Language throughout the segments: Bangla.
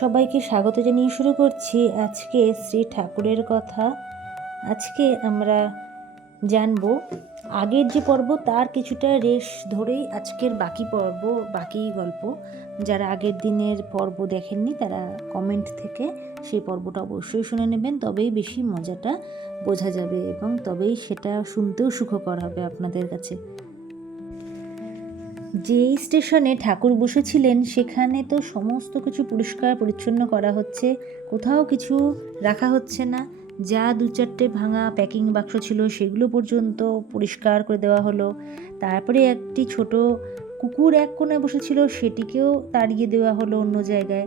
সবাইকে স্বাগত জানিয়ে শুরু করছি আজকে শ্রী ঠাকুরের কথা। আজকে আমরা জানব আগের যে পর্ব, তার কিছুটা রেশ ধরেই আজকের বাকি পর্ব, বাকি গল্প। যারা আগের দিনের পর্ব দেখেননি, তারা কমেন্ট থেকে সেই পর্বটা অবশ্যই শুনে নেবেন। তবেই বেশি মজাটা বোঝা যাবে এবং তবেই সেটা শুনতেও সুখকর হবে আপনাদের কাছে। যেই স্টেশনে ঠাকুর বসেছিলেন, সেখানে তো সমস্ত কিছু পরিষ্কার পরিচ্ছন্ন করা হচ্ছে। কোথাও কিছু রাখা হচ্ছে না। যা দু চারটে ভাঙা প্যাকিং বাক্স ছিল, সেগুলো পর্যন্ত পরিষ্কার করে দেওয়া হলো। তারপরে একটি ছোট কুকুর এক কোণে বসেছিল, সেটিকেও তাড়িয়ে দেওয়া হলো অন্য জায়গায়।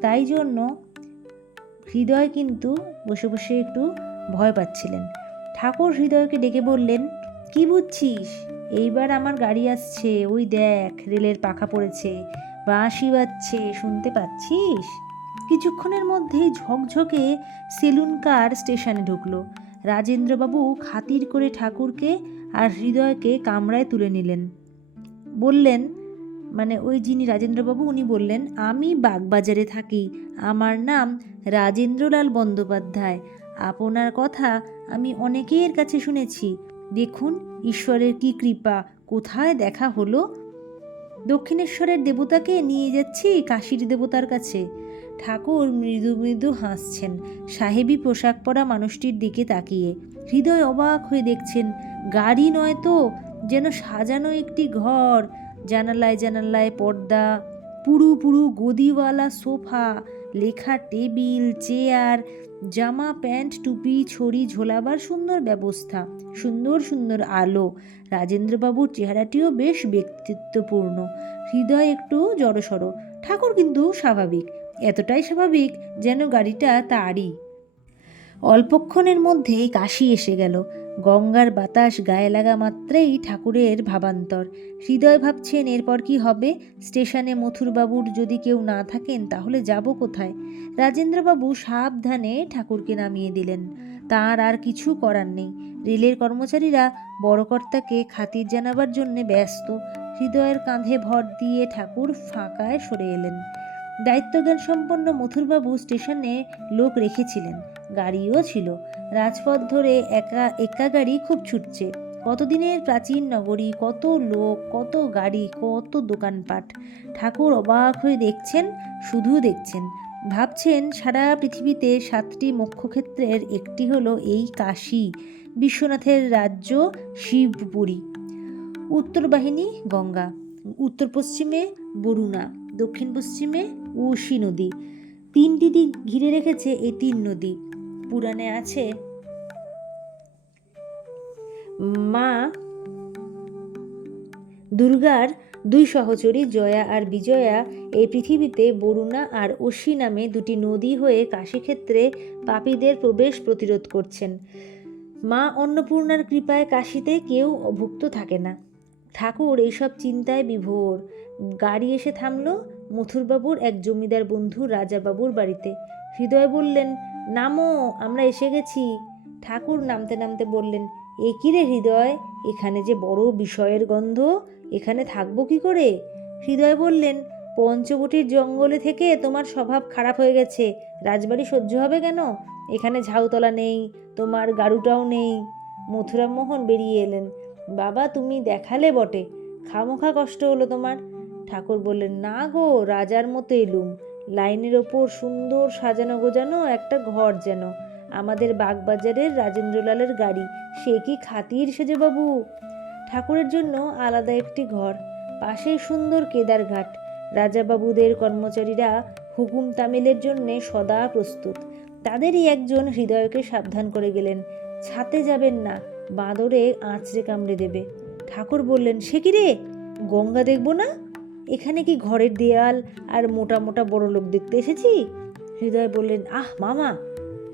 তাই জন্য হৃদয় কিন্তু বসে বসে একটু ভয় পাচ্ছিলেন। ঠাকুর হৃদয়কে ডেকে বললেন, কি বুঝছিস? এইবার আমার গাড়ি আসছে, ওই দেখ, রেলের পাখা পড়েছে, বাঁশি বাজছে, শুনতে পাচ্ছিস? কিছুক্ষণের মধ্যেই ঝকঝকে সেলুন কার স্টেশনে ঢুকলো। রাজেন্দ্রবাবু খাতির করে ঠাকুরকে আর হৃদয়কে কামরায় তুলে নিলেন। বললেন মানে ওই যিনি রাজেন্দ্রবাবু, উনি বললেন, আমি বাগবাজারে থাকি, আমার নাম রাজেন্দ্রলাল বন্দ্যোপাধ্যায়। আপনার কথা আমি অনেকের কাছে শুনেছি। দেখুন, ঈশ্বরের কি কৃপা। কোথায় দেখা হলো? দক্ষিণেশ্বরের দেবতাকে নিয়ে যাচ্ছি কাশীর দেবতার কাছে। ঠাকুর মৃদু মৃদু হাসছেন। সাহেবী পোশাক পরা মানুষটির দিকে তাকিয়ে। হৃদয় অবাক হয়ে দেখছেন, গাড়ি নয় তো, যেন সাজানো একটি ঘর। জানালায় জানালায় পর্দা, পুরু পুরু গদিওয়ালা সোফা লেখা টেবিল, চেয়ার, জামা, প্যান্ট, টুপি, ছড়ি, ঝোলাবার সুন্দর ব্যবস্থা, সুন্দর সুন্দর আলো। রাজেন্দ্রবাবুর চেহারাটিও বেশ ব্যক্তিত্বপূর্ণ। হৃদয় একটু জড়সড়। ঠাকুর কিন্তু স্বাভাবিক। এতটাই স্বাভাবিক যেন গাড়িটা তারই। অল্পক্ষণের মধ্যেই কাশি এসে গেল। গঙ্গার বাতাস গায়ে লাগা মাত্রেই ঠাকুরের ভাবান্তর। হৃদয় ভাবছেন, এরপর কি হবে? স্টেশনে মথুরবাবুর যদি কেউ না থাকেন, তাহলে যাব কোথায়? রাজেন্দ্রবাবু সাবধানে ঠাকুরকে নামিয়ে দিলেন। তার আর কিছু করার নেই। রেলের কর্মচারীরা বড়কর্তাকে খাতির জানাবার জন্যে ব্যস্ত। হৃদয়ের কাঁধে ভর দিয়ে ঠাকুর ফাঁকায় সরে এলেন। দায়িত্বজ্ঞান সম্পন্ন মথুরবাবু স্টেশনে লোক রেখেছিলেন। গাড়িও ছিল। রাজপথ ধরে একা একা গাড়ি খুব ছুটছে। কতদিনের প্রাচীন নগরী, কত লোক, কত গাড়ি, কত দোকানপাট। ঠাকুর অবাক হয়ে দেখছেন, শুধু দেখছেন। ভাবছেন সারা পৃথিবীতে সাতটি মুখ্যক্ষেত্রের একটি হলো এই কাশী, বিশ্বনাথের রাজ্য শিবপুরী। উত্তর বাহিনী গঙ্গা। উত্তর পশ্চিমে বরুণা, দক্ষিণ পশ্চিমে উষি নদী। তিনটি দিক ঘিরে রেখেছে এই তিন নদী। পুরাণে আছে, মা দুর্গার দুই সহচরী জয়া আর বিজয়া এই পৃথিবীতে বরুণা আর অশ্বী নামে দুটি নদী হয়ে কাশীক্ষেত্রে পাপীদের প্রবেশ প্রতিরোধ করছেন। মা অন্নপূর্ণার কৃপায় কাশীতে কেউ অভুক্ত থাকে না। ঠাকুর এইসব চিন্তায় বিভোর। গাড়ি এসে থামলো মথুরবাবুর এক জমিদার বন্ধু রাজাবাবুর বাড়িতে। হৃদয় বললেন, নামো, আমরা এসে গেছি। ঠাকুর নামতে নামতে বললেন, এ রে হৃদয়? এখানে যে বড় বিষয়ের গন্ধ, এখানে থাকব কি করে? হৃদয় বললেন, পঞ্চবটির জঙ্গলে থেকে তোমার স্বভাব খারাপ হয়ে গেছে। রাজবাড়ি সহ্য হবে কেন? এখানে ঝাউতলা নেই, তোমার গাড়ুটাও নেই। মথুরামোহন বেরিয়ে এলেন। বাবা, তুমি দেখালে বটে। খামোখা কষ্ট হলো তোমার। ঠাকুর বললেন, না গো, রাজার মতো এলুম। লাইনের ওপর সুন্দর সাজানো গোজানো একটা ঘর যেন। আমাদের বাগবাজারের রাজেন্দ্রলালের গাড়ি। সে কি খাতির সেজে বাবু ঠাকুরের জন্য আলাদা একটি ঘর পাশেই সুন্দর কেদারঘাট। রাজাবাবুদের কর্মচারীরা হুকুম তামিলের জন্যে সদা প্রস্তুত। তাদেরই একজন হৃদয়কে সাবধান করে গেলেন, ছাতে যাবেন না। বাঁদরে আঁচড়ে কামড়ে দেবে। ঠাকুর বললেন, সে কি রে? গঙ্গা দেখব না? এখানে কি ঘরের দেয়াল আর মোটা মোটা বড় লোক দেখতে এসেছি? হৃদয় বললেন, আহ, মামা,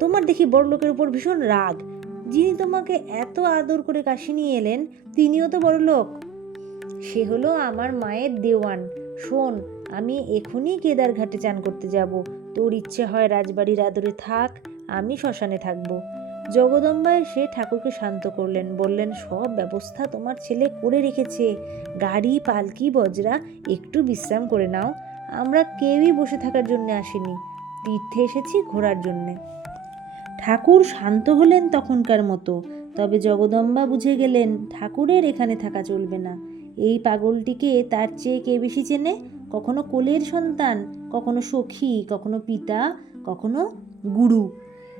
তোমার দেখি বড় লোকের উপর ভীষণ রাগ। যিনি তোমাকে এত আদর করে কাশি নিয়ে এলেন, তিনিও তো বড় লোক। সে হলো আমার মায়ের দেওয়ান। শোন, আমি এখনই কেদারঘাটে চান করতে যাব। তোর ইচ্ছে হয় রাজবাড়ির আদরে থাক, আমি শ্মশানে থাকব। জগদম্বা এসে ঠাকুরকে শান্ত করলেন, বললেন, সব ব্যবস্থা তোমার ছেলে করে রেখেছে। গাড়ি, পালকি, বজরা, একটু বিশ্রাম করে নাও। আমরা কেউই বসে থাকার জন্য আসিনি। তীর্থে এসেছি ঘোরার জন্যে। ঠাকুর শান্ত হলেন তখনকার মতো। তবে জগদম্বা বুঝে গেলেন, ঠাকুরের এখানে থাকা চলবে না। এই পাগলটিকে তার চেয়ে কে বেশি চেনে? কখনো কোলের সন্তান, কখনো সখী, কখনো পিতা, কখনো গুরু।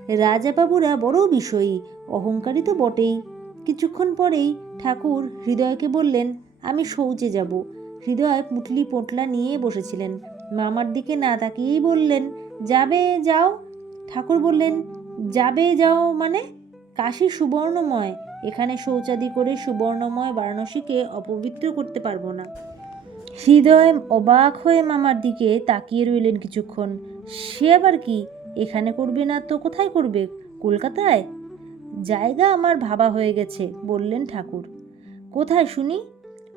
রাজাবাবুরা বড় বিষয়ী, অহংকারী তো বটেই। কিছুক্ষণ পরেই ঠাকুর হৃদয়কে বললেন, আমি শৌচে যাব। হৃদয় পুটলি পোটলা নিয়ে বসেছিলেন। মামার দিকে না তাকিয়েই বললেন, যাবে, যাও। ঠাকুর বললেন, যাবে, যাও মানে? কাশি সুবর্ণময়, এখানে শৌচাদি করে সুবর্ণময় বারাণসীকে অপবিত্র করতে পারব না। হৃদয় অবাক হয়ে মামার দিকে তাকিয়ে রইলেন কিছুক্ষণ। সে আবার কি? এখানে করবে না তো কোথায় করবে? কলকাতায়? জায়গা আমার ভাবা হয়ে গেছে, বললেন ঠাকুর। কোথায় শুনি?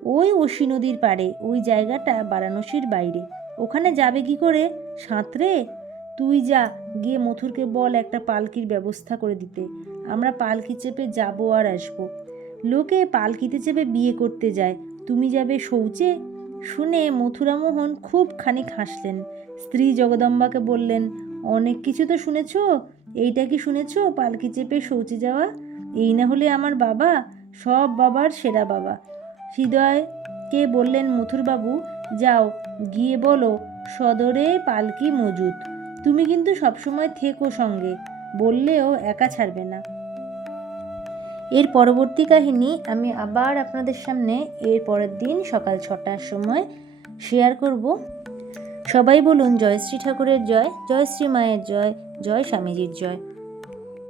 ওই অসি নদীর পাড়ে, ওই জায়গাটা বারাণসীর বাইরে। ওখানে যাবে কি করে? সাঁতরে তুই যা, গিয়ে মথুরকে বল একটা পালকির ব্যবস্থা করে দিতে। আমরা পালকি চেপে যাব আর আসব। লোকে পালকিতে চেপে বিয়ে করতে যায়। তুমি যাবে শৌচে? শুনে মথুরামোহন খুব খানিক হাসলেন স্ত্রী জগদম্বাকে বললেন অনেক কিছু তো শুনেছ? এইটা কি শুনেছ? পালকি চেপে শৌচে যাওয়া? এই না হলে আমার বাবা, সব বাবার সেরা বাবা। হৃদয়কে বললেন মথুরবাবু? যাও, গিয়ে বলো, সদরে পালকি মজুদ তুমি কিন্তু সবসময় থেকো সঙ্গে, বললেও একা ছাড়বে না। এর পরবর্তী কাহিনী আমি আবার আপনাদের সামনে এর পরের দিন সকাল ছটার সময় শেয়ার করব। সবাই বলুন জয় শ্রী ঠাকুরের জয় জয় শ্রী মায়ের জয় জয় স্বামীজির জয়।